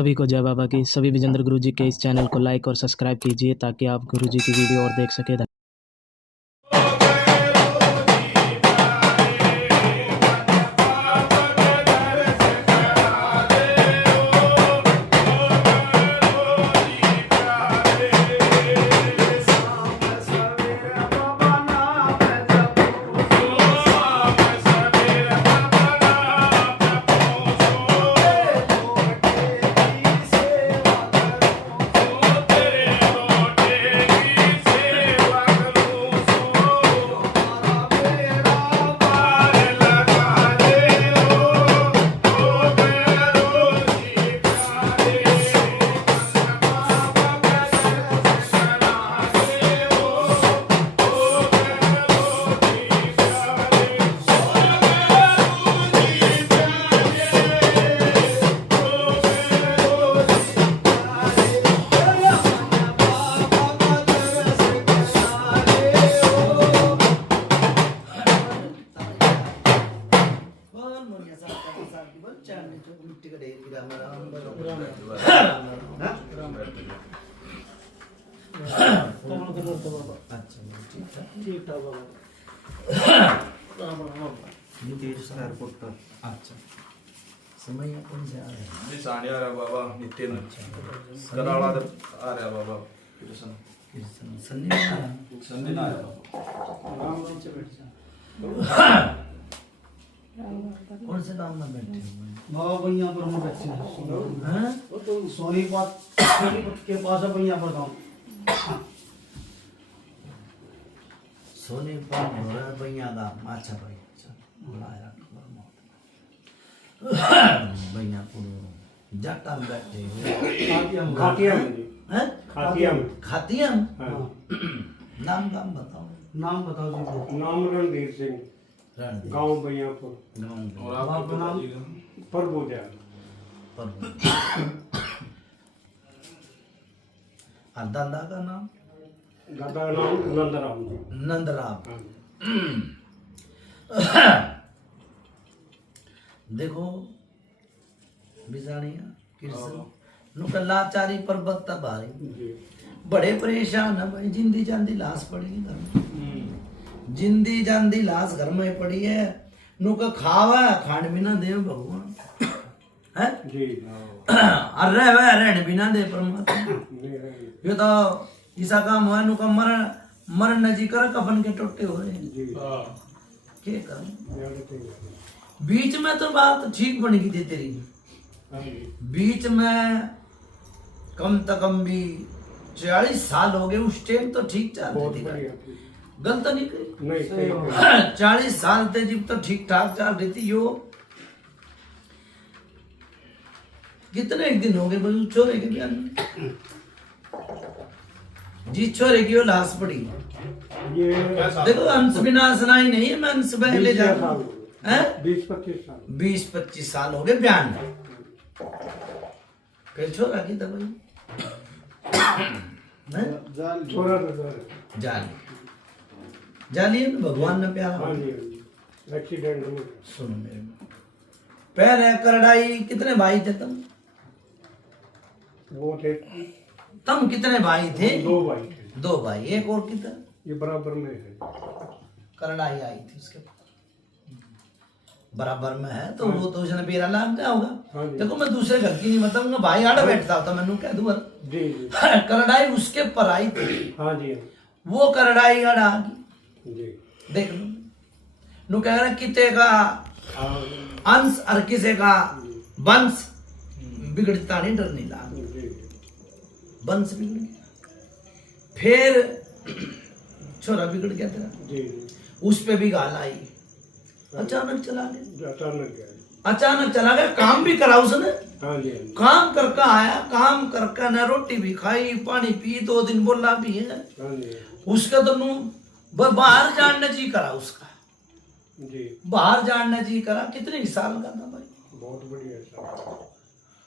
सभी को जय बाबा की। सभी विजेंद्र गुरु जी के इस चैनल को लाइक और सब्सक्राइब कीजिए ताकि आप गुरु जी की वीडियो और देख सके। अच्छा समय कौन से आ रहे हैं? जी सांडी आ रहा बाबा नित्य में कराड़ा आ रहा बाबा कृष्ण संडे में आ रहा है? संडे ना आया कौन से नाम में बैठे हुए हैं? बाबा भैया पर हम बैठे हैं। वो तो सोनीपत के पास है भैया पर गाँव। सोनीपत भोरा भैया का अच्छा भैया बुलाया भैया पूरा जट्टा में बैठे हुए खातियम नाम बताओ। नाम बताओ जी। नाम रणधीर सिंह, रणधीर गांव भैयापुर, गाँव और आपका नाम प्रभु दयाल। और दादा का नाम? दादा का नाम नंदराम जी। नंदराम। देखो बिजानिया कृष्ण नुका लाचारी पर बत्ता भारी जी। बड़े परेशान है भाई। जिंदी जांदी लाश पड़ी है घर में। जिंदी जांदी लाश घर में पड़ी है। नुका खावा खान बिना दे भगवान है जी। और रहने बिना दे परमात्मा। ये तो ऐसा काम हुआ नुका मरण जी कर कफन के टोटे हो रहे हैं। जी। क्या करें? बीच में तो बात ठीक बन गई थी तेरी। बीच में कम से कम भी 40 साल हो गए। उस टाइम तो ठीक चल बहुत रही बढ़िया थी। थी। गलत नहीं करी। नहीं सही। 40 साल थे जब तो ठीक ठाक चल रही थी। यो कितने एक दिन हो गए भाई छोरे के बयान में? जिस छोरे की वो लाश पड़ी ये देखो अंश विनाश नहीं है। मैं अंश ले जा 20-25 साल। 20-25 साल हो गए बयान में। कई छोरा की दवाई छोरा जाली है ना भगवान ने प्यारा। हाँ जी। एक्सीडेंट में। सुनो मेरे पहले करड़ाई कितने भाई थे तुम? वो थे तुम कितने भाई थे? 2 भाई थे। 2 भाई। एक और कितना? ये बराबर में है। करड़ाई आई थी उसके बराबर में है तो वो तो उसने बेरा लाग गया होगा। हाँ जी। देखो मैं दूसरे घर की नहीं बताऊंगा। भाई आड़ा बैठता होता मैंने कह दूं जी जी। करड़ाई उसके पर आई थी। हाँ जी। वो करड़ाई आड़ा आ गई। जी। देख लो नु कह रहा किते का अंश और किसे का वंश बिगड़ता नहीं डर नहीं लगा। जी। वंश बिगड़ गया। फिर छोरा बिगड़ गया तेरा। जी। उस पे भी गाल आई। अचानक चला गया। अचानक गया। अचानक चला गया। काम भी करा उसने। हाँ जी। काम करके आया। काम करके न रोटी भी खाई पानी पी 2 दिन बोला भी है। हाँ जी। उसका तो बाहर जानने जी करा उसका। जी। बाहर जानने जी करा। कितने साल का था भाई? बहुत बढ़िया साहब।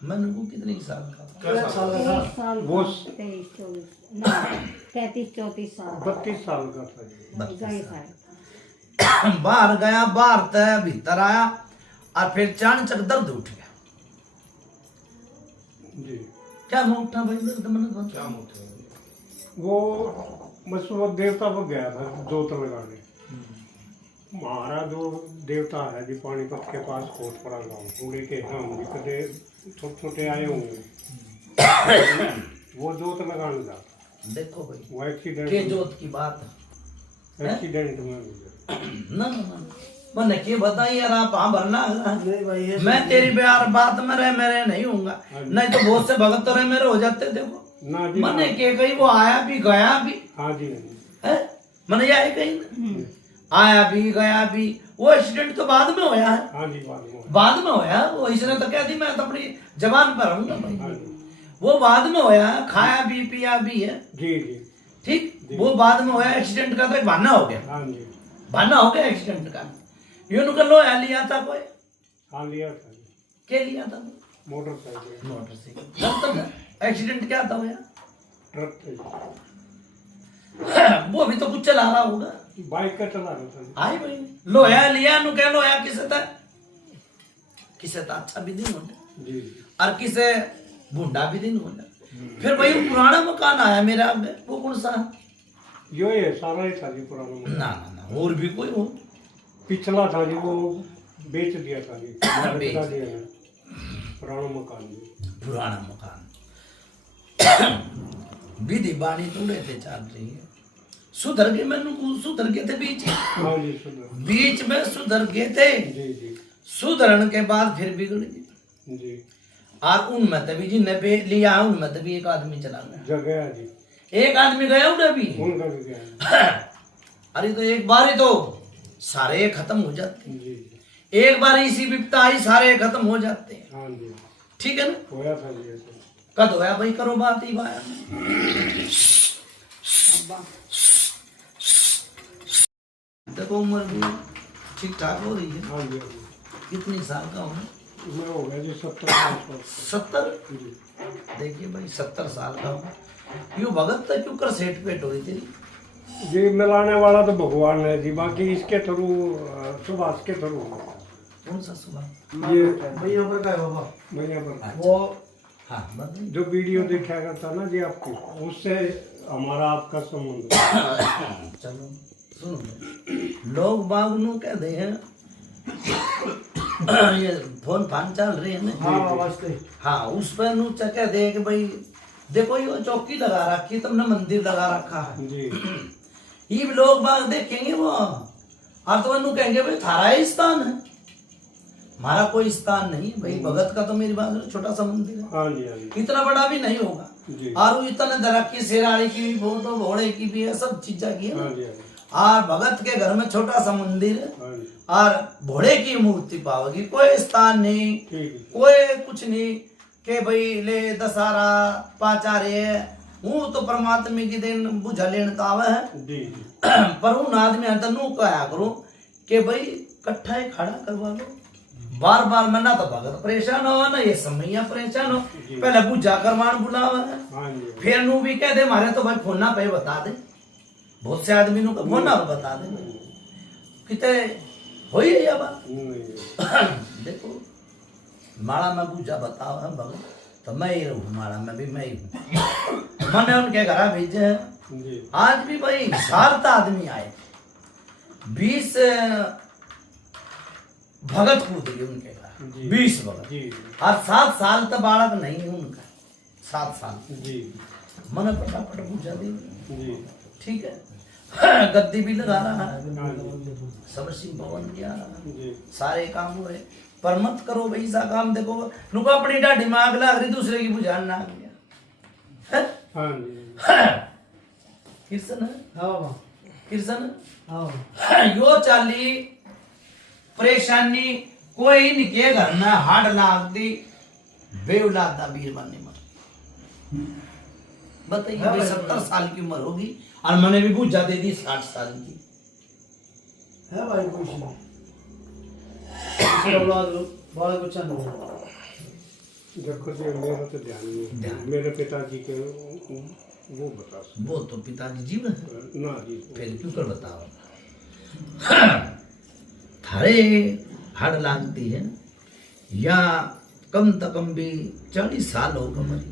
मैंने वो कितने साल का था? 33 साल वो 33-34 साल 32 साल का था जी। 32 साल। बाहर गया। बाहर तय भीतर आया और फिर चाणचक दर्द उठ गया। जी क्या मोटा भाई तो मैंने कहा क्या मोटे वो बस वो देवता पर गया था जोत लगाने। हमारा जो देवता है जी पानीपत के पास कोट पड़ा गाँव पूरे के हम भी कदे छोटे छोटे आए होंगे वो जोत लगाने जाता। देखो भाई वो एक्सीडेंट के जोत की बात है एक्सीडेंट में गुजरा। ना मैंने के बताई यार आप हाँ भरना नहीं भाई ये मैं तेरी प्यार बात में रह मेरे नहीं होऊंगा नहीं तो बहुत से भगत तो रहे मेरे हो जाते देखो ना जी मैंने के कहीं वो आया भी गया भी हाँ जी हाँ जी है मैंने यह कहीं ना। आया भी गया भी वो एक्सीडेंट तो बाद में होया है हाँ जी बाद बाद में होया वो इसने तो कह दी मैं तो अपनी जबान पर रहूंगा भाई हाँ जी वो बाद में होया है खाया भी पिया भी है जी जी ठीक वो बाद में होया एक्सीडेंट का तो एक बहाना हो गया हाँ जी बहाना हो गया एक्सीडेंट का यूं कर लो लिया था कोई हाँ लिया था जी क्या लिया था मोटरसाइकिल मोटरसाइकिल एक्सीडेंट क्या था भैया ट्रक थे जी। वो अभी तो कुछ चला रहा होगा बाइक का चला रहा था जी। आई भाई लोया लिया नु कह लोया किसे था अच्छा भी दिन होता जी और किसे बूढ़ा भी दिन होता फिर भाई वो पुराना मकान आया मेरा वो कौन सा यो ये सारा ही था जी पुराना मकान। ना और भी कोई हो पिछला था जी वो बेच दिया था जी बेच बेच दिया है पुराना मकान जी। पुराना मकान विधि बाणी तोड़े थे चल रही है सुधर गए मैंने सुधर गए थे हाँ जी सुधर बीच में सुधर गए थे जी जी सुधरण के बाद फिर बिगड़ गए जी और उनमें तभी जी नबे लिया उनमें तभी एक आदमी चला गया जगह है जी एक आदमी गया उधर भी उनका भी गया है। अरे तो एक बार ही तो सारे खत्म हो जाते जी जी एक बार इसी विपता आई सारे खत्म हो जाते हैं हाँ जी ठीक है ना होया था जी ऐसे कद होया भाई करो बात ही बाया देखो उम्र भी ठीक ठाक हो रही है हाँ जी हाँ जी कितनी साल का हूँ मैं हो गया जी 70 साल का। 70 जी देखिए भाई 70 साल का हूँ यूं भगत तक क्यों कर सेट पेट हुई तेरी जी मिलाने वाला तो भगवान है जी बाकी इसके थ्रू सुभाष के थ्रू कौन सा सुबह ये भैया पर क्या है बाबा भैया पर वो हाँ बताइए जो वीडियो देखा करता ना जी आपकी उससे हमारा आपका संबंध है। चलो सुनो लोग बाग नु कह दे हैं ये फोन फान चल रही है ना हाँ वास्ते हाँ उस पर नु कह दे कि भाई देखो ये चौकी लगा रखी तुमने मंदिर लगा रखा है जी ये भी लोग बाग देखेंगे वो और तो नु कहेंगे भाई थारा ही स्थान है हमारा कोई स्थान नहीं भाई भगत का तो मेरी बात छोटा सा मंदिर है हाँ जी हाँ जी इतना बड़ा भी नहीं होगा जी और वो इतना दरख्त शेराड़ी की भी फोटो घोड़े की भी है सब चीजा की है हाँ जी हाँ जी और भगत के घर में छोटा सा मंदिर है हाँ जी और घोड़े की मूर्ति पाओगी कोई स्थान नहीं ठीक है कोई कुछ नहीं के भाई ले दशहरा पाचारे हूँ तो परमात्मा की दिन बुझा लेन तावे है जी जी पर उन आदमी अंदर नू कहा करो कि भाई कट्ठा ही खड़ा करवा लो बार बार मैं ना तो भगत परेशान हो ना ये समैया परेशान हो पहले पूजा करवान बुलावा है हाँ जी फिर नू भी कह दे मारे तो भाई फोन पे बता दे बहुत से आदमी नु फोन पे बता दे किते होई है या बात नहीं देखो माला में पूजा बताओ है भगत तो मैं ही रहूँ माला में भी मैं ही हूँ मैंने उनके घर भेजे हैं जी आज भी भाई 7 आदमी आए 20 भगत कूद गए उनके घर जी। 20 भगत जी और 7 साल तक बालक नहीं है उनका 7 साल जी मैंने फटाफट पूछा दी जी ठीक है गद्दी भी लगा रहा है हाँ जी सब सिंह भवन किया जी सारे काम हुए पर मत करो भाई सा काम देखो नुको अपनी डाढ़ी मांग ला रही दूसरे की बुझान ना गया हाँ जी कृष्ण हाँ बाबा कृष्ण हाँ यो चाली परेशानी कोई निके घर में हाड लाग दी बेउलादा वीर बनने मर बताइए भाई 70 साल की उम्र होगी और मैंने भी बुझा दे दी 60 साल की है भाई कुछ नहीं औलाद बाल बच्चा नहीं देखो जी मेरा तो ध्यान नहीं ध्यान। मेरे पिताजी के वो बता वो तो पिताजी जीवन है ना जी फिर क्यों कर बताओ थारे हाड लागती है या कम से कम भी 40 साल होगा मरी,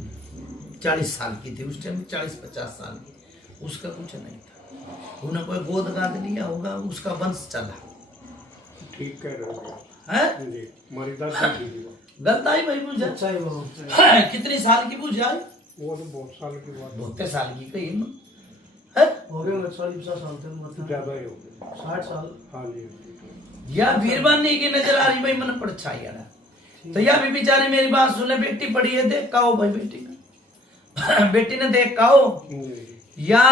40 साल की थी उस टाइम, 40-50 साल की। उसका कुछ नहीं था, उन्हें कोई गोद गाद लिया होगा, उसका वंश चला ठीक कह रहे हो है। जी, हमारी दादी थी वो। गलत आई भाई पूजा, अच्छा ही वो कितनी साल की पूजा है? वो तो बहुत साल की बात बहुत साल की कही है। हो गए 40-50 साल तक, मतलब ज्यादा ही हो गई। 60 साल। हाँ जी या वीरवानी की नजर आ रही भाई, मन पड़ छाया। तो या भी बेचारे मेरी बात सुने, बेटी पड़ी है, देख काओ भाई बेटी ने बेटी ने देख काओ, जी। या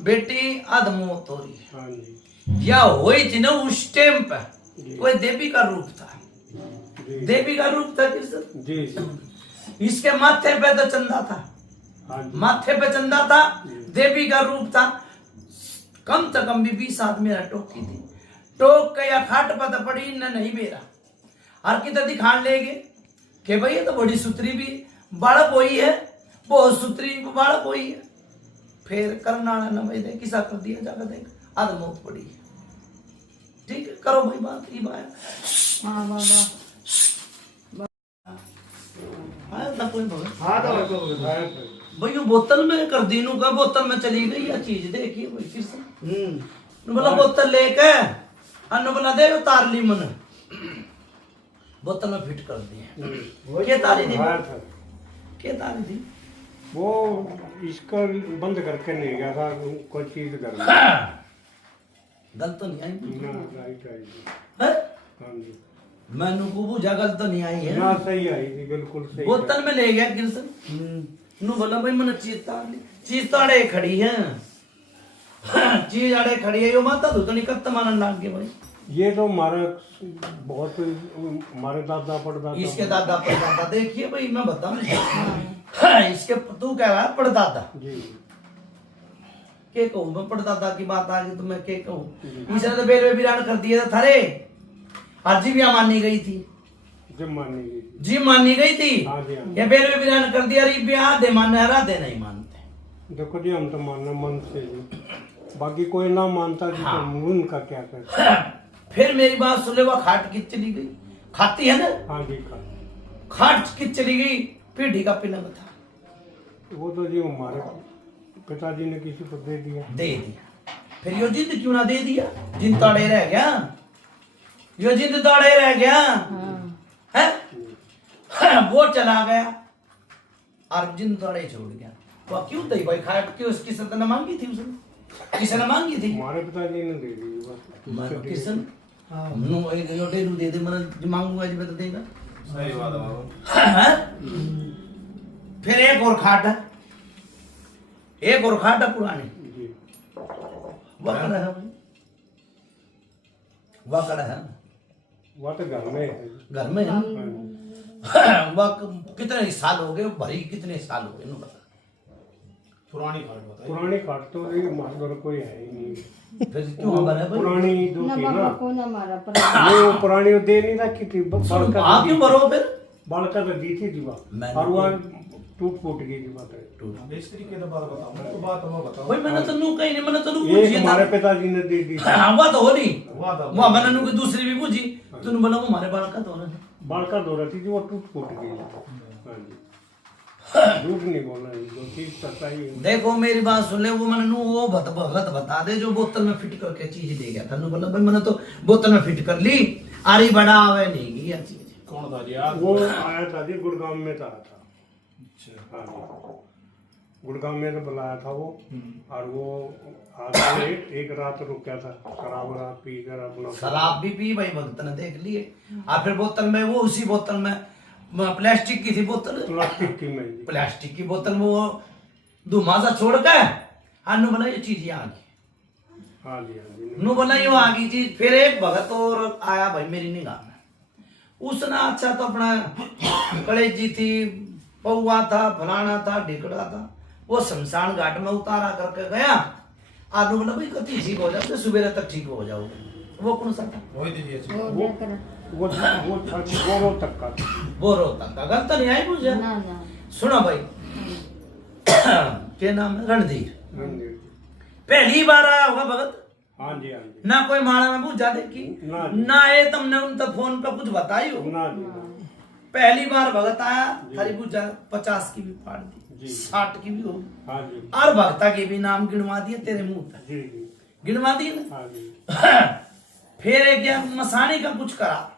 बेटी अधमौत हो रही है, हाँ जी या होई थी ना उस टाइम पे, जी। कोई देवी का रूप था, जी देवी का रूप था किस, जी जी। इसके माथे पे तो चंदा था, हाँ जी माथे पे चंदा था, देवी का रूप था। कम से कम भी 20 आदमी मेरा टोक की थी, टोक के या खाट पर तो पड़ी न नहीं बेरा, हर की तो दिखान लेगे कि भाई ये तो बड़ी सुतरी भी बालक हुई है, बहुत सुतरी बालक हुई है। फिर करना न भाई दे किसा कर दिया, जाकर देख अधमौत पड़ी है। ठीक है, करो भाई बात की बात। हाँ बाबा आया था कोई भगत हाँ तो भाई, वो बोतल में कर दीनू का, बोतल में चली गई या चीज देखिए भाई किस बोला बोतल लेके अन्न बना दे, उतार ली मन, बोतल में फिट कर दिए। क्या तारी थी, आया था क्या तारी थी? वो इसका बंद करके नहीं गया था, कोई चीज कर गल तो नहीं आई ना राइट आई थी। है? हाँ जी मैनू को बुझा गल तो नहीं आई ना है, सही आई थी, बिल्कुल सही। बोतल में ले गया कृष्ण नु बोला भाई मन चीज तार ली, चीज तो अड़े खड़ी है चीज अड़े खड़ी है, यो माता धुतनी कत्त मानन लाग गए भाई। ये तो हमारा बहुत हमारे दादा पड़दादा, इसके दादा परदादा देखिए भाई, मैं बताऊं इसके तू कह रहा है परदादा, जी के कहूँ मैं, परदादा की बात आ गई तो मैं के कहूँ। इसने तो बेल में बिरान कर दिया था थारे, अर्जी भी मानी गई थी, जब मानी गई थी। जी मानी गई थी, हाँ जी हाँ ये बेल में बिरान कर दिया, अरे ब्याह दे माने राधे नहीं मानते। देखो जी, हम तो मानना मन से जी, बाकी कोई ना मानता जी, तो उनका क्या करता। फिर मेरी बात सुन ले, वो खाट किच चली गई, खाती है ना, हाँ जी खाट किच चली गई, पीढ़ी का पिलंग था, वो तो जी हमारे पिताजी ने किसी को दे दिया। दे दिया। फिर यो जिंद क्यों ना दे दिया, जिंद ताड़े रह गया, यो जिंद ताड़े रह गया है? वो चला गया और जिंद ताड़े छोड़ गया, वो क्यों दई भाई खाट, क्यों उसकी सत्ता न मांगी थी उसने, किसने मांगी थी? हमारे पिताजी ने दे दी बस। किसन नो एक यो डेरू दे दे, मैं मांगूंगा जी तो देगा। सही बात है बाबा। फिर एक और खाट है, एक और खाट है पुरानी, जी वकड़ है भाई, वकड़ है, वो तो घर में है। घर में है। हाँ वक कितने साल हो गए भरी, कितने साल हो गए इन्हों बता। पुरानी खाट बताइए। पुरानी काट तो ये हमारे घर कोई है ही नहीं। फिर क्यों हमारा है भाई? पुरानी जो ना थी बाबा ना, को ना मारा पर वो पुरानी वो दे नहीं रखी थी, बालका आप क्यों भरो फिर? बालका तो दी थी दीवार, मैंने और वो टूट फूट गई थी बात है। इस तरीके की बात बताओ, मैं तो बात वो बताओ। भाई मैंने तो नू कहीं नहीं, मैंने तो नू ये पूछी हमारे था। पिताजी ने दे दी थी। हाँ वो तो हो नहीं, वाह था। वो मैंने नू की दूसरी भी पूछी, तूने बोला वो हमारे बाल का तो ना। बालका धो रही थी, वो टूट फूट गई। हाँ जी, झूठ नहीं बोलना, जो चीज सच्चाई है। देखो मेरी बात सुन ले, वो मैंने नू वो भगत बता दे जो बोतल में फिट करके चीज दे गया था। नू बोला भाई मैंने तो बोतल में फिट कर ली, आरी बड़ा आवे नहीं गई ये चीज। कौन था जी याद? वो आया था जी, गुड़गांव में था। अच्छा। हाँ जी, गुड़गांव में से बुलाया था वो, और वो आगे एक रात रुका था, शराब वराब पी कर अपना। शराब भी पी भाई भगत ने देख लिए, और फिर बोतल में वो उसी बोतल में प्लास्टिक की थी बोतल, प्लास्टिक की में जी। प्लास्टिक की बोतल में वो धुमासा छोड़ के अनु बोला ये चीज आ गई। हाँ जी हाँ जी। नु बोला ये आ गई चीज। फिर एक भगत और आया भाई मेरी निगाह में, उसने अच्छा तो अपना कलेजी थी, पौवा था, फलाना था, ढिकड़ा था, वो शमशान घाट में उतारा करके गया। आदमी बोला भाई कति ठीक हो जाओगे, सुबह तक ठीक हो जाओगे। वो कौन सा था? वही दीजिए। अच्छा। वो गोरो तक का था। बोरो तक का गलत नहीं आई मुझे। ना ना सुनो भाई क्या नाम है? रणधीर। रणधीर। पहली बार आया होगा भगत, हाँ जी हाँ जी। ना कोई माड़ा में पूछा देखी, ना। ना ये तुमने उन तक फोन पे कुछ बताई हो। ना जी। पहली बार भगत आया थारी पूजा 50 की भी फाड़ दी, 60 की भी होगी, हाँ जी, और भक्ता के भी नाम गिनवा दिए तेरे मुंह पे, जी जी, गिनवा दिए ना। हाँ जी, फिर एक या मसाने का कुछ करा,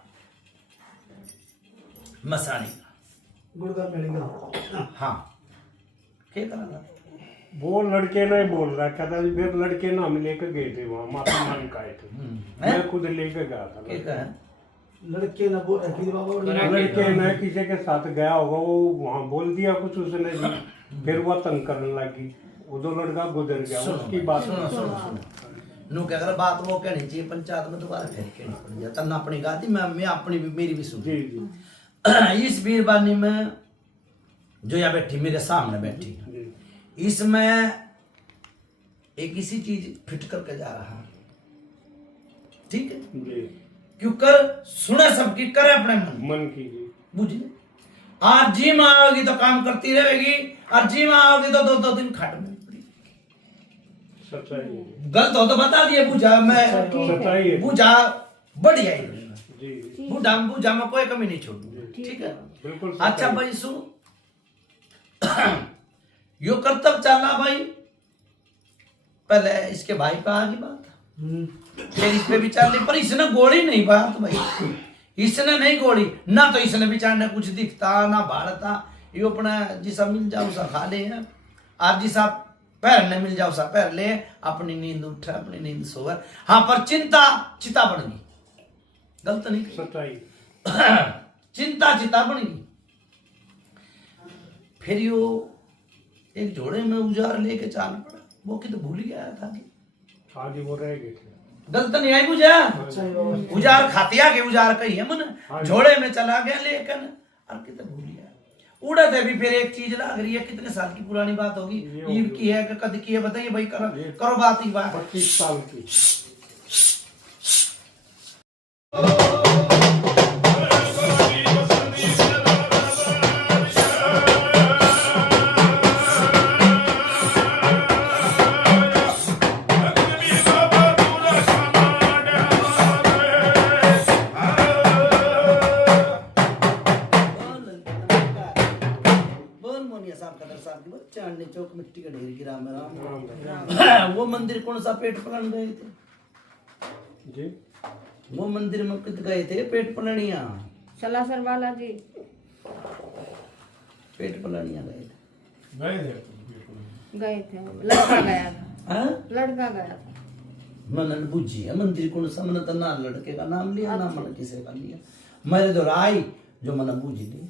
मसाने का गुड़का मिलेगा। हाँ क्या करा वो लड़के ने बोल रहा कहता जी, फिर लड़के ना हम लेकर गए थे वहाँ माफी मांग का आए थे, मैं खुद लेकर गया था। क्या कहा लड़के ना बोल बाबा लड़के ने किसी के साथ गया होगा, वो वहाँ बोल दिया कुछ उसने जी, फिर वो तंग करने लगी, वो जो लड़का गुजर गया उसकी बात। सुनो नु क्या कर बात वो कहनी चाहिए पंचायत में, दोबारा फिर कहनी पड़ जाए तन्ना अपनी गाती, मैं अपनी भी मेरी भी सुन। जी जी, इस बीरबानी में जो यहाँ बैठी मेरे सामने बैठी, इसमें एक इसी चीज फिट करके जा रहा है, ठीक है, जी, क्यों कर सुने सबकी, करे अपने मन की जी, बुझले। आज जी में आओगी तो काम करती रहेगी, और जी में आओगी तो 2-2 दिन खाट में पड़ी। सच्चाई है, गलत हो तो बता दिए, बुझा मैं सच्चाई है बुझा बढ़िया ही जी, बुझा में कोई कमी नहीं छोड़ू, ठीक है। बिल्कुल। अच्छा भाई सुनो, यो कर्तव्य चलना भाई, पहले इसके भाई पे आ गई बात, फिर इस पे भी चल रही, पर इसने गोली नहीं बात भाई, इसने नहीं गोली ना, तो इसने बेचारे कुछ दिखता ना भाड़ता, यो अपना जिसा मिल जाओ उसा खा ले, आप जिसा पैर ने मिल जाओ उसा पैर ले, अपनी नींद उठा अपनी नींद सोए। हाँ पर चिंता चिता बन गई, गलत नहीं, सच्चाई, चिंता चिता बन गई। फिर यो एक जोड़े में उजार लेके चाल पड़ा, वो कि तो भूल गया था कि आज वो रह गए थे, गलत नहीं आई बुझा, उजार खातिया के उजार कही है मन, जोड़े में चला गया लेकिन और कितने भूल गया। उड़त है भी फिर एक चीज लग रही है, कितने साल की पुरानी बात होगी, ईद की है कि कद की है बताइए भाई, करो बात ही बात। 25 साल की। चांदनी चौक मिट्टी का ढेर गिरा मेरा। वो मंदिर कौन सा पेट पलन गए थे जी, वो मंदिर में कित गए थे पेट पलनिया, सलासर वाला जी पेट पलनिया गए थे, गए थे, लड़का गया था, हाँ? लड़का गया था। मनन बुझी है मंदिर कौन सा, मन तो ना लड़के का नाम लिया ना मन किसी का लिया, मेरे तो आई जो मन बुझी ली।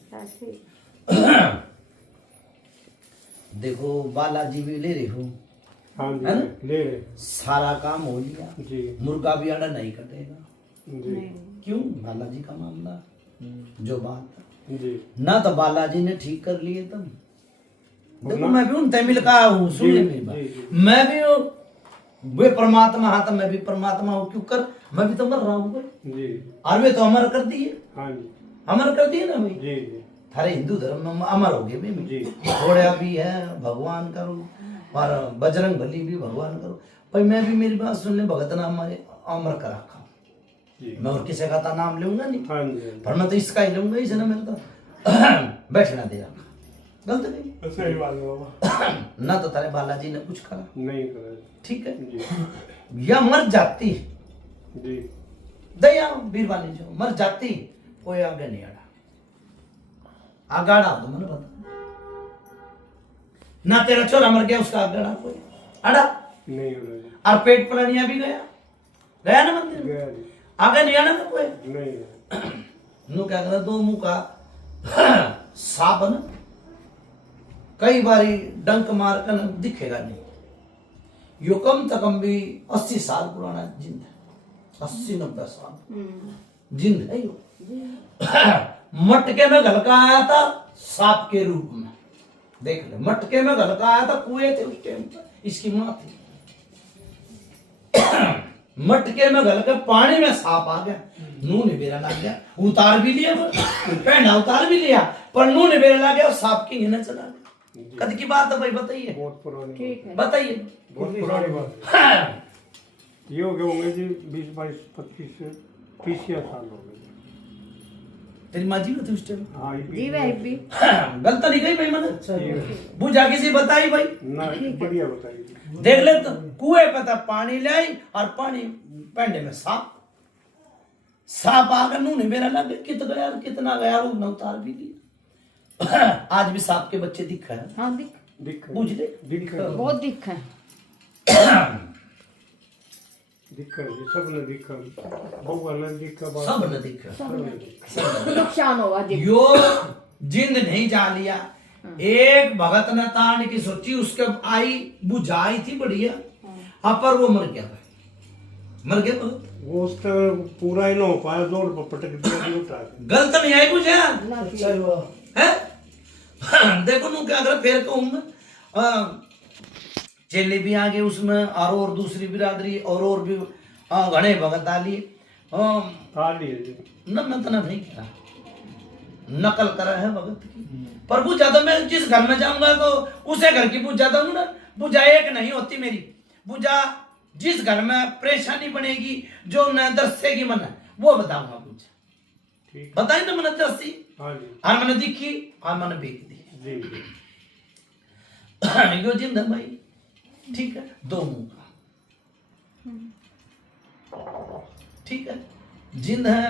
देखो बालाजी भी ले रहे हो, हाँ जी, है ना? ले रहे सारा काम हो लिया, जी, मुर्गा भी आड़ा नहीं कटेगा, जी, क्यों बालाजी का मामला जो बात, जी, ना तो बालाजी ने ठीक कर लिए तुम। देखो मैं भी उनसे मिल का हूँ, सुन ले मेरी बात, मैं भी वे परमात्मा, हाँ तो मैं भी परमात्मा हूँ, क्यों कर मैं भी तो मर रहा हूँ जी, और वे तो अमर कर दिए, हाँ जी, अमर कर दिए ना भाई, जी, जी, थारे हिंदू धर्म में अमर हो गए भी, जी, घोड़ा भी है भगवान का रूप, और बजरंग बली भी भगवान का रूप, भाई मैं भी मेरी बात सुन ले, भगत नाम हमारे अमर कर रखा हूँ, जी, मैं और किसी का तो नाम लूंगा नहीं, हाँ जी, पर मैं तो इसका ही लूंगा, इसने मेरे तो बैठना दे रखा, गलत नहीं, सही बात है बाबा, ना तो तारे बालाजी ने कुछ करा, नहीं करा ठीक है, जी, या मर जाती जी, दया बीरबानी जो मर जाती, कोई आगे नहीं आड़ा, आगाड़ा तो मैंने पता ना, तेरा छोरा मर गया उसका आगाड़ा कोई अड़ा, नहीं हो रहा और पेट पलनिया भी गया, गया ना मंदिर में, गया जी, आगे नहीं आना था कोई, नहीं, नु क्या कहता दो मुंह का सांप न कई बारी डंक मार कर दिखेगा नहीं, यो कम से कम भी 80 साल पुराना जिंद है, 80-90 साल जिंद है यो। मटके में घलका आया था सांप के रूप में, देख ले मटके में घलका आया था, कुएं थे उस टाइम पर, इसकी मां थी, मटके में घल के पानी में सांप आ गया, नू निबेरा लग गया, उतार भी लिया पहना उतार भी लिया, पर नू निबेरा लग गया और सांप की हिना चला गया। कद की बात है भाई बताइए, बहुत पुरानी, ठीक है, बताइए, बहुत पुरानी बात है, ये हो गए होंगे जी 20-22-25 30 साल हो गए, तेरी माँ जी थी उस टाइम? हाँ ये जी भाई भी गलत नहीं गई भाई मैंने बुझा किसी बताई भाई ना बढ़िया बताइए। देख ले तो कुएं पे था पानी ले आई और पानी पेंडे में सांप आकर नूने मेरा लगे कितना गया वो न उतार भी लिया। आज भी सांप के बच्चे दिखा है। हाँ दिख दिख बुझ ले दिख बहुत दिख है दिख सब ने दिख बउआ ने दिख सब न दिखा नुकसान हुआ जी यो जिंद नहीं जा लिया। एक भगत ने तान की सोची उसके आई बुझाई थी बढ़िया पर वो मर गया भाई मर गया भगत। वो उस तरह पूरा ही ना हो पाया जोड़ पर पटक दिया नहीं उठा के। गलत नहीं आई कुछ यार ना जी। है देखो नू क्या कर फिर कहूँ मैं चेले भी आ गए उसमें और दूसरी बिरादरी और भी घने भगत आ लिए आ लिए जी। न मैं तो नहीं किया नकल करा है भगत की पर पूछा तो मैं जिस घर में जाऊंगा तो उसे घर की पूछा दूंगा ना। पूजा एक नहीं होती मेरी पूजा जिस घर में परेशानी बनेगी जो न दर्शेगी मन वो बताऊंगा पूछा ठीक बताई ना मैंने दर्शी हाँ जी और मैंने दिखी और मैंने बेच दी जी जी यो जिंद है भाई ठीक है दो मुंह का ठीक है जिंद है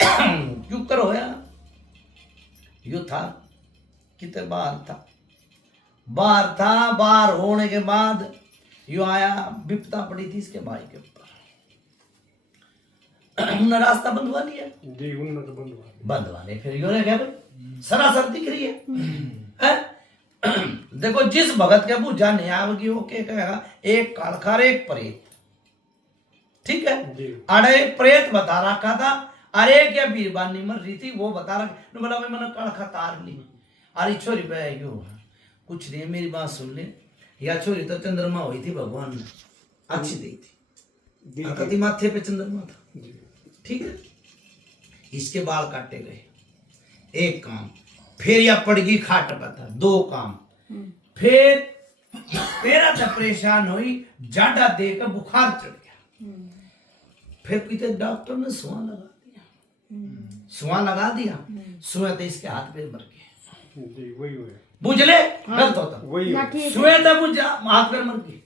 क्यों करो यार यो था कितने बाहर था बाहर होने के बाद यो आया विपता पड़ी थी इसके भाई के ऊपर उन्होंने रास्ता बंधवा लिया जी उन्नत बंधवाने फिर यो ने क्या भाई सरासर दिख रही है? देखो जिस भगत के पूजा नहीं आवेगी वो क्या कहेगा एक कालखार एक प्रेत ठीक है जी अरे एक प्रेत बता रखा था अरे क्या बीरबानी मर रही थी वो बता रखा बोला भाई मैंने कालखा तार ली अरे छोरी पे यो कुछ नहीं मेरी बात सुन ले या छोरी तो चंद्रमा हुई थी भगवान ने अच्छी दी थी कति माथे पे चंद्रमा था ठीक है इसके बाल काटे गए एक काम फिर या पड़गी खाट पर था दो काम फिर मेरा तो परेशान हुई जाडा देकर बुखार चढ़ गया फिर कितने डॉक्टर ने सुआ लगा दिया सुआ तो इसके हाथ पे मर गए जी वही हुआ बुझ ले गलत होता वही ना हुआ ठीक है सुए तो बुझ जा हाथ पे मर गए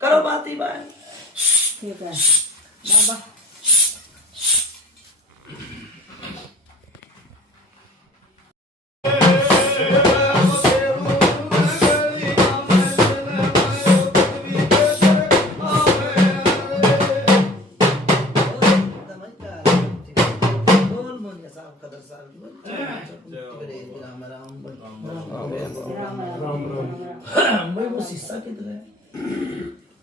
करो बात ही बात ठीक है बाबा भाई वो शीशा कितना है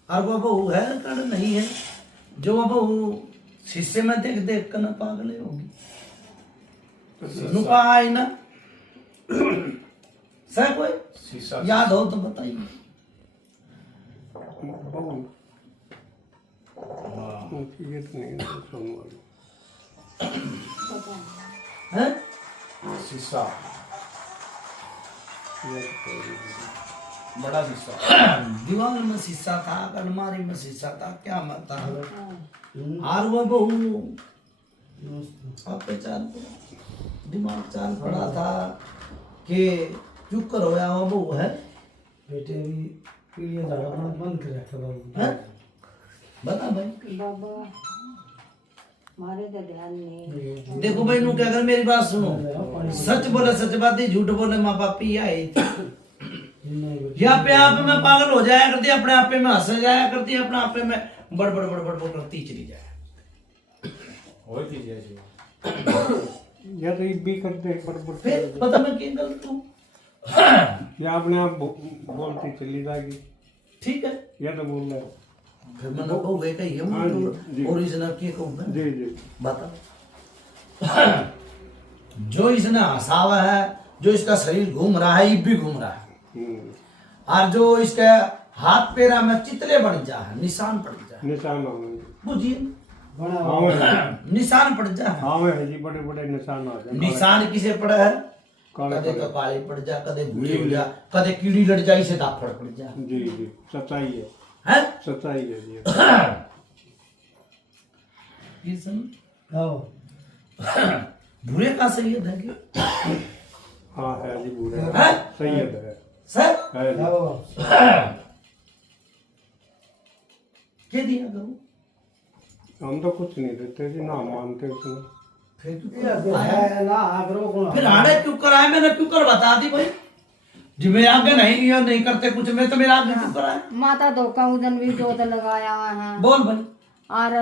और वो बहू है कण नहीं है जो वो बहू शीशे में देख देख कर ना पागल होगी नुका आई ना सर कोई शीशा याद हो तो बताइए बहुत ये तो नहीं सुनवाई हैं शीशा ये तो बड़ा शीशा दीवार में शीशा था अलमारी में शीशा था क्या मत था और वो बहू आपके चाल दिमाग चाल पड़ा था कि क्यों करो या वो बहू है बेटे भी पीढ़ियां झाड़ा बंद कर रखा बाबू हैं? बता भाई बाबा मारे तो ध्यान नहीं देखो भाई नु क्या कर मेरी बात सुनो सच बोले सच बात ही झूठ बोले माँ बाप ही आए या पे आप में पागल हो जाया करती अपने आप में हंस जाया करती अपने आप में बड़ बड़ बड़ बड़ बड़ करती चली जाए होई थी जैसे या तो भी करते हैं पर फिर पता मैं क्या गलत हूँ या अपने आप बोलती चली जाएगी ठीक है या तो बोल रहा है फिर मैंने कहूँ गए कही हाँ है जी। ओरिजिनल की कहूँ मैं जी जी बता जो इसने हंसावा है जो इसका शरीर घूम रहा है ये भी घूम रहा है और जो इसके हाथ पैरा में चितले बन जा है निशान पड़ जा है निशान होंगे बुझिए बड़ा निशान पड़ जा है हाँ है जी बड़े बड़े निशान आ जाए निशान किसे पड़ा है काले कदे काले। तो काले पड़ जा कदे भूले हो जा कदे कीड़ी लड़ जाई से दाफड़ पड़ जा जी जी सच्चाई है हैं सच्चाई है जी ये सुन आओ भूरे का सैयद है कि हाँ है जी बूढ़े है सैयद है सर है जी। क्या दिया करूं हम तो कुछ नहीं देते जी, ना हम मानते उसमें। फिर है ना आग्रह कौन फिर आड़े क्यों कराए मैंने क्यों कर बता दी भाई जी मेरे आगे नहीं करते कुछ मैं तो मेरे आगे क्यों कराए माता तो कौन भी जोत लगाया हुआ है बोल भाई और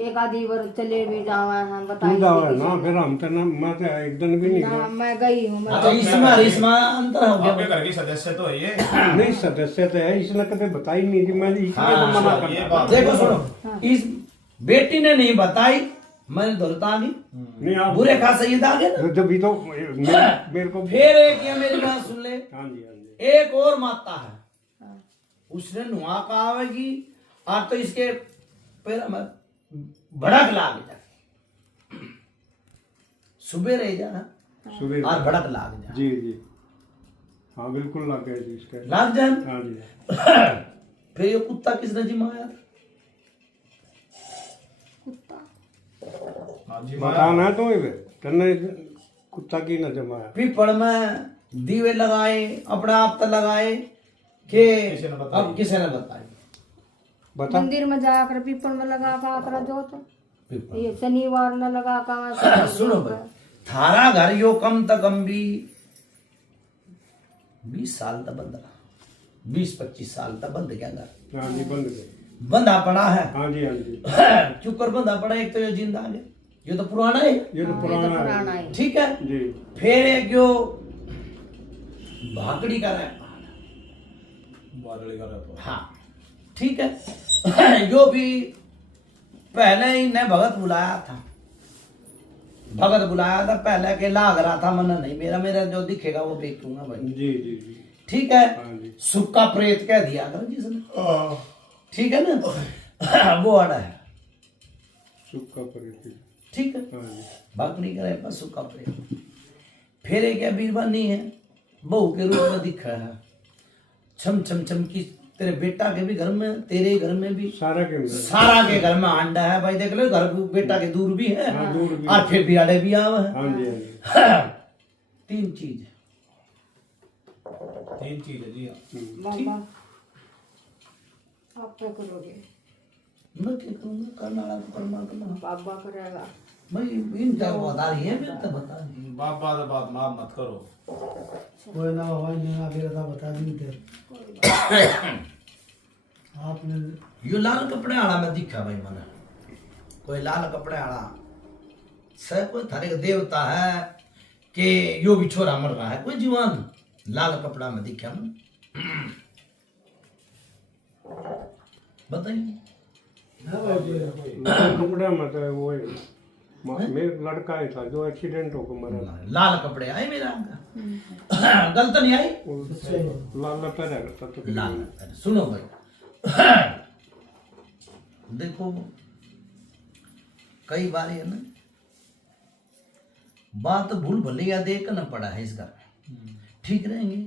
एक आधी बार चले भी जावा है तू बताइए जावे ना फिर हम तो ना मैं तो एक दिन भी नहीं ना मैं गई हूँ मैं तो इसमें अंतर हो आपके गया घर की सदस्य तो है ये गया। नहीं सदस्य तो है, इसने कभी बताई नहीं थी, मैं इसलिए तो मना ये करता बात देखो सुनो इस बेटी ने नहीं बताई मैंने दौलता नहीं नहीं आप बुरे खा सैयद आ गए ना जब भी तो मेरे को फिर एक ये मेरी बात सुन ले हाँ जी हाँ जी एक और माता है उसने नुआ का आवेगी और तो इसके पैर में भड़क लाग जा सुबह रह जा सुबह और भड़क लाग जा जी जी हाँ बिल्कुल लग गए जी इसके। लाग जा हाँ जी फिर ये कुत्ता किसने जिमाया हाँ जी मकान है तो ये करने कुत्ता की न जमाया। पीपड़ में दीवे लगाए अपने आप तो लगाए कि किसी ने बताई। अब किसी ने बताई बता मंदिर में जाकर पीपल में लगा का आतरा जोत पीपड़। ये शनिवार न लगा का सुनो भाई थारा घर यो कम त कम भी 20 साल तक बंद रहा 20-25 साल तक बंद क्या घर हाँ जी बंद गए। बंदा पड़ा है हाँ जी हाँ जी क्यों कर बंदा पड़ा एक तो ये जिंदा है ये तो पुराना है ये तो पुराना पुराना है है ठीक है जी। फिर एक जो भाकड़ी का है बादली का रहता हाँ ठीक है जो भी पहले ही ने भगत बुलाया था पहले के लाग रहा था मन नहीं मेरा जो दिखेगा वो बेचूंगा भाई जी जी जी ठीक है हाँ जी सुक्का प्रेत कह दिया कर जिसने ठीक है ना वो अड़ा है सुक्का परिस्थिति ठीक है हाँ जी भाकड़ी करे पर सुक्का प्रेत फिर एक बीरबानी है बहू के रूप में दिखा है छम छम छम की तेरे बेटा के भी घर में तेरे घर में भी सारा के अंदर सारा के घर में अंडा है भाई देख लो घर बेटा के दूर भी है हाँ दूर भी और फिर भी आड़े भी आवा है हाँ जी हाँ जी 3 चीज तीन चीज है जी हाँ बाबा आप क्या करोगे मैं क्या करूंगा करना वाला तो परमात्मा बाबा करेगा भाई इन तक बता रही है मैं तो बता रही हूँ बाप बात माफ मत करो कोई ना बाबा नहीं आगे था बता दी थे आपने यो लाल कपड़े वाला में दिखा भाई मन कोई लाल कपड़े वाला सब कोई थारे का देवता है कि यो भी छोरा मर रहा है कोई जीवन लाल कपड़ा में दिखा मन बताइए कपड़ा में तो वो है, मेरे लड़का ही था जो एक्सीडेंट होकर मरा। लाल कपड़े आए मेरा गलत नहीं आई उससे लाल लता रहता तो लाल सुनो भाई देखो कई बार है ना बात भूल भलैया देख ना पड़ा है इस घर में ठीक रहेंगे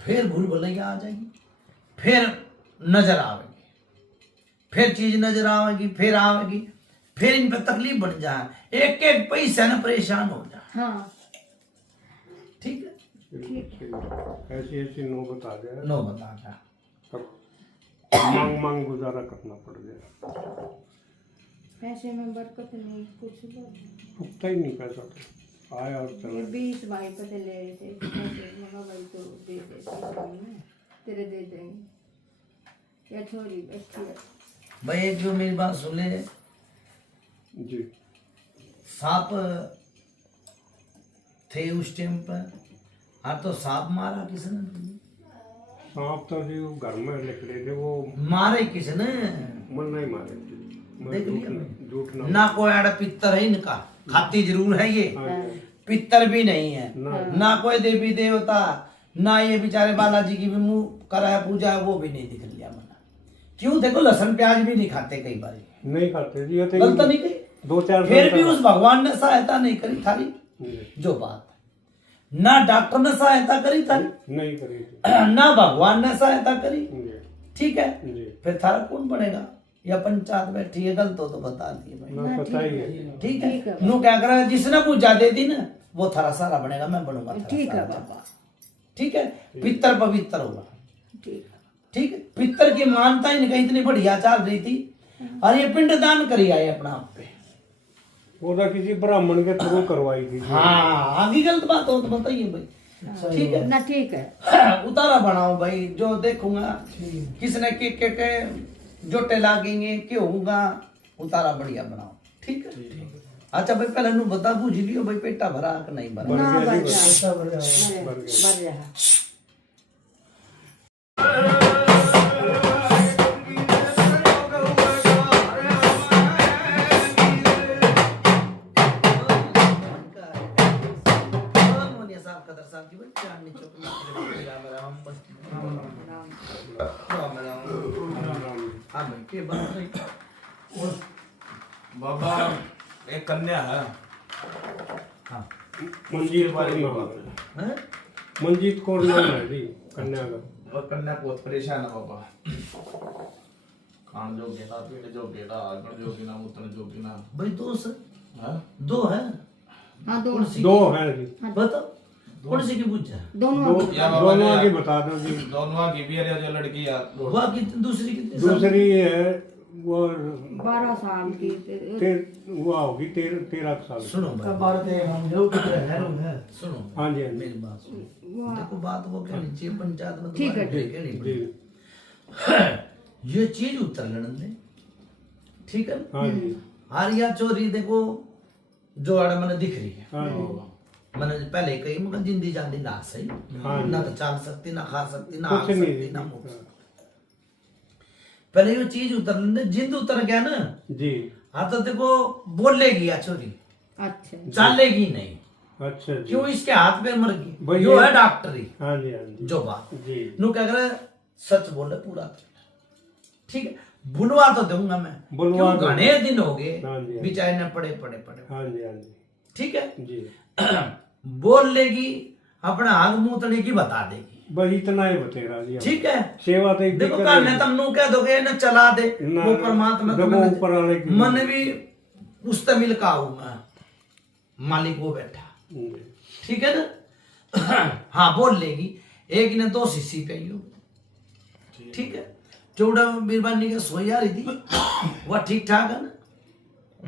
फिर भूल भलैया आ जाएगी फिर नजर आवेगी फिर चीज नजर आवेगी फिर इन पर तकलीफ बढ़ जाए एक एक पैसा ना परेशान हो जाए हाँ ठीक है ऐसी ऐसी नौबत आ जाए नो बता था तब मांग गुजारा करना पड़ गया। पैसे में बरकत नहीं कुछ नहीं। रुकता ही नहीं पैसा तो आया और ये चला 20 भाई पैसे ले रहे थे पैसे मगा भाई तो दे दे 30 भाई में तेरे दे देंगे या छोरी बैठी है भाई एक जो मेरी बात सुन ले जी। सांप थे उस टाइम पर और तो सांप मारा किसने सांप तो जी वो घर में निकले थे वो मारे किसने मन नहीं मारे थे। मैं देख लिया मैं। झूठ ना ना कोई आड़ा पित्तर है इनका खाती जरूर है ये हाँ, पित्तर भी नहीं है ना ना कोई देवी देवता ना ये बेचारे बालाजी की भी मुंह करा है पूजा है वो भी नहीं दिख लिया मना क्यों देखो लहसुन प्याज भी नहीं खाते कई बार नहीं खाते जी ये तो गलत नहीं कही 2-4 फिर भी उस भगवान ने सहायता नहीं करी थारी जी, जो बात है ना डॉक्टर ने सहायता करी थारी नहीं करी थी ना भगवान ने सहायता करी जी ठीक है जी फिर थारा कौन बनेगा या पंचायत बैठी है गलत हो तो बता दिए भाई, ना पता ही है। ठीक है। नु क्या करा, जिसने पूजा दे दी ना वो थारा सारा बनेगा, मैं बनूंगा थारा ठीक है सारा। बाबा, ठीक है, पितर पवित्र होगा। ठीक है। ठीक है, पितर की मानता इनका इतनी बढ़िया चल रही थी, और ये पिंडदान करी आए अपना आप पे। वो तो किसी ब्राह्मण के थ्रू करवाई थी। हाँ, आगे गलत बात हो तो बताइए भाई। ठीक है ना, ठीक है। उतारा बनाओ भाई, जो देखूंगा किसने के जोटे लागेंगे के होगा, उतारा बढ़िया बनाओ। ठीक है। अच्छा भाई, पहले नु बता पूछ लियो भाई, पेटा भरा कि नहीं भरा? ना गया बढ़ जी, रहा, बढ़ गया। बढ़ रहा। बाबा एक कन्या है, मंजीत कौर नाम है। मंजीत कौर नाम है जी कन्या का। और कन्या बहुत परेशान है बाबा, खान जोगे ना, पीने जोगे ना, आगन जोगे ना, मुतन जोगे ना। भाई दो सर, हाँ? दो है। हाँ, कौन सी दो हैं जी। बताओ कौन सी की पूछा? दोनों या बाबा दोनों ने की बता दो जी। दोनों की भी है, जो लड़की है वह की दूसरी कितनी साल? दूसरी है वो 12 साल की। वो होगी 13 साल की। सुनो भाई, बार ते हम जो कुछ है। सुनो हाँ जी, हाँ जी। मेरी बात सुनो। देखो बात वो कहनी चाहिए पंचायत में, ठीक है, तुम्हारी कहनी जी पड़ेगी। ये चीज उतर लेने दे, ठीक है। हाँ जी, आरिया चोरी देखो जो आड़ा मैंने दिख रही है, हाँ जी। मैंने पहले कही मगर जिंदी जानी लाश है, हाँ ना तो चल सकती, ना खा सकती, ना कुछ आ नहीं सकती, ना जी। मुँह। पहले ये चीज उतर लेने, जिंद उतर गया ना, जी। हाँ तो देखो बोलेगी या चोरी, अच्छा, चलेगी नहीं। अच्छा जी। क्यों? इसके हाथ पे मर भाई गई, जो ये- है डॉक्टरी हाँ जी, हाँ जी। जो बात जी। नु क्या करे, सच बोले पूरा। ठीक है, बुलवा तो दूंगा मैं, बुलवा क्यों दो। घने दिन हो गए हाँ जी, हाँ। बेचारे ने पड़े पड़े पड़े। हाँ जी, हाँ जी। ठीक है, जी। बोल लेगी, अपना आग मूतने की बता देगी। बस इतना ही बतेगा जी। ठीक है, सेवा तो एक देखो कल ने तुम नु कह दोगे ना चला दे, ना, वो परमात्मा तो देखो ऊपर वाले की- मन भी उससे मिलका हूं मैं, मालिक वो बैठा। जी। ठीक है ना। हाँ बोल लेगी, एक ने 2 शिशी कही हो। ठीक है, चौड़ा बीरबानी के सोई आ रही थी, वह ठीक ठाक है ना?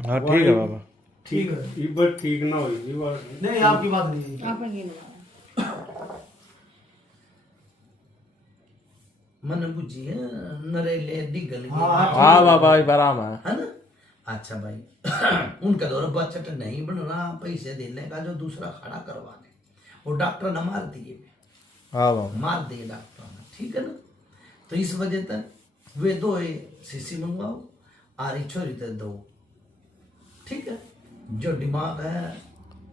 हाँ ठीक है बाबा। ठीक है, ये बात ठीक ना हुई जी बात। नहीं, आपकी बात नहीं है। आप ये बोला। मन बुझी है नरेले डिगल गए, हाँ बाबा बराम है। है ना? अच्छा भाई, उनका दौर बचट नहीं बन रहा पैसे देने का, जो दूसरा खड़ा करवाने, वो डॉक्टर ने मार दिए, हाँ बाबा। मार दिए डॉक्टर ने। ठीक है ना, तो इस वजह तक वे 2 शीशी मंगवाओ, आरी छोरी तक 2। ठीक है, जो दिमाग है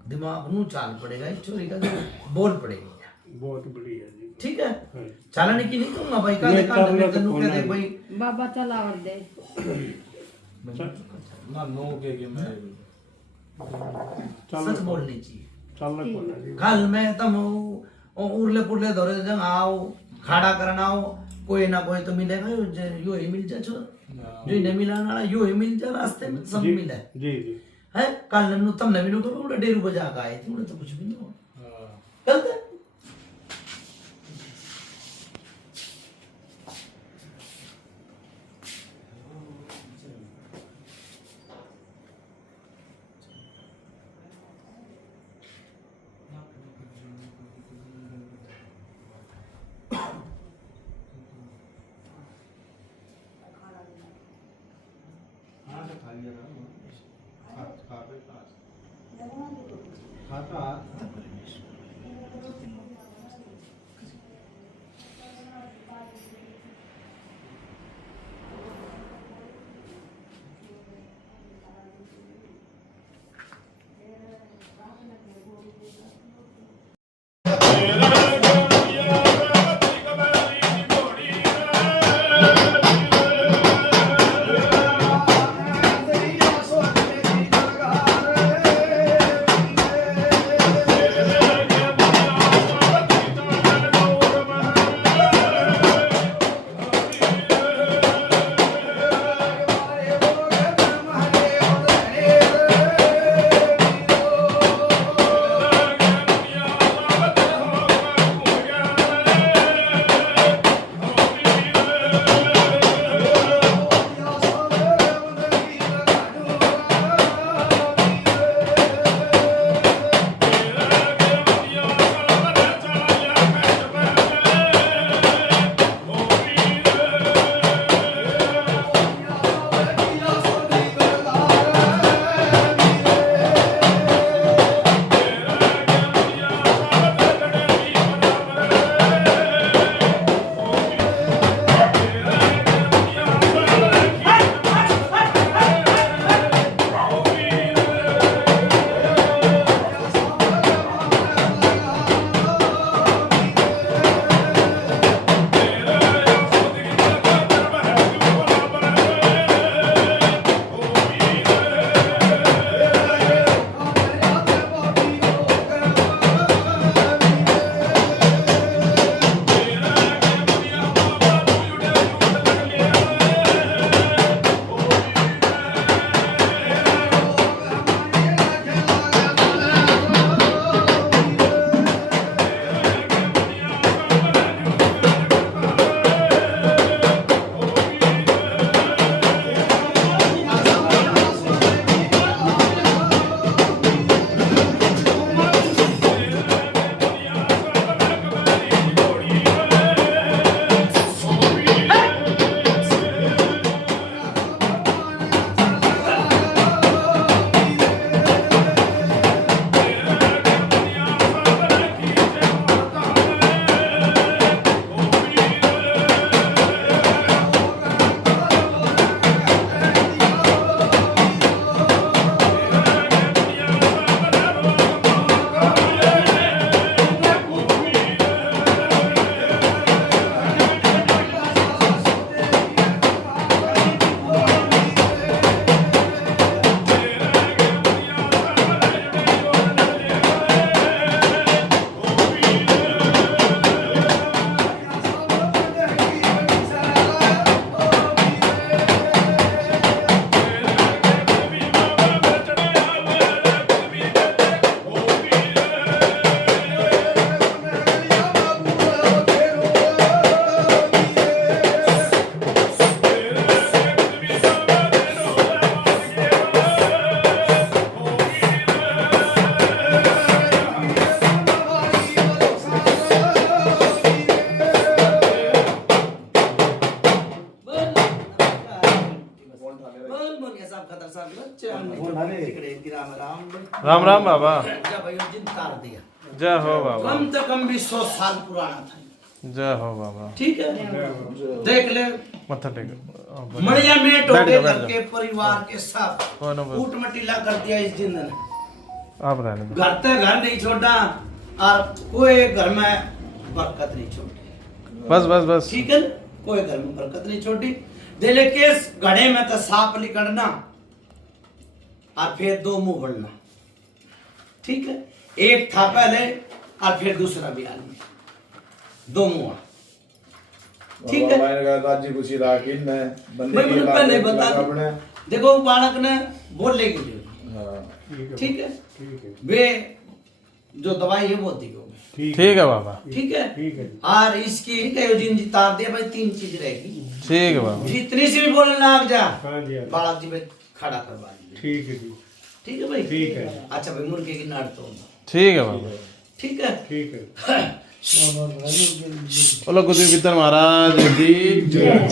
दिमाग नू चाल पड़ेगा, इस छोरी का जो बोल पड़ेगा। बहुत बढ़िया जी। ठीक है, हाँ। चालने की नहीं कहूंगा भाई, नहीं, काले कांड में चालना तो तनु होना कह दे ही। भाई बाबा चला और दे। ना नो के मैं सच बोलनी चाहिए। चलना पड़ना जी। कल में तुम उरले पुरले दौरे जंग आओ, खाड़ा करना हो, कोई ना कोई तो मिलेगा, यो ही मिल जाए, जो ही नहीं मिला ना यो ही मिल जाए, रास्ते में सब जी मिले जी जी। है। कल नन्नू तुम नहीं मिलो, तो डेरू बजा के आए थे, उन्हें तो कुछ भी नहीं हुआ। गलत है। राम राम बाबा। जब अयोध्या तार दिया, जय हो बाबा। कम से कम भी 100 साल पुराना था। जय हो बाबा। ठीक है, देख ले मत्था टेक। मड़िया मेट हो बैठ गए जाओ, बैठ घर के परिवार के सब कौन है? ऊट मटीला कर दिया इस जिंद ने। आप रहने दो। घर तक घर नहीं छोड़ा और कोई घर में बरकत नहीं छोड़ी। बस बस बस। ठीक है, कोई घर में बरकत नहीं छोड़ी। दिले केस घड़े में तो सांप निकलना और फिर 2 मुंह बढ़ना। ठीक है, एक था पहले और फिर दूसरा भी आदमी, 2 मुंह। ठीक है, राजी खुशी राखी ने बनने मैं की पहले लालच बता लगा दूं। अपने। देखो बालक ने बोलने के लिए, हाँ ठीक है, वे जो दवाई है वो दी होगी। ठीक है बाबा। ठीक है, ठीक है। और इसकी कयोजिन जी तार दिया भाई, 3 चीज रहेगी। ठीक है बाबा। जितनी सी भी बोलने लग जा, हाँ जी, हाँ जी। बालक जी पे खड़ा करवा दीजिए। ठीक है जी। ठीक है भाई, ठीक है। अच्छा भाई, मुर्गे की नाड़ तोड़ दो। ठीक है बाबा। ठीक है, ठीक है। बोलो गुरुदेव महाराज की जय।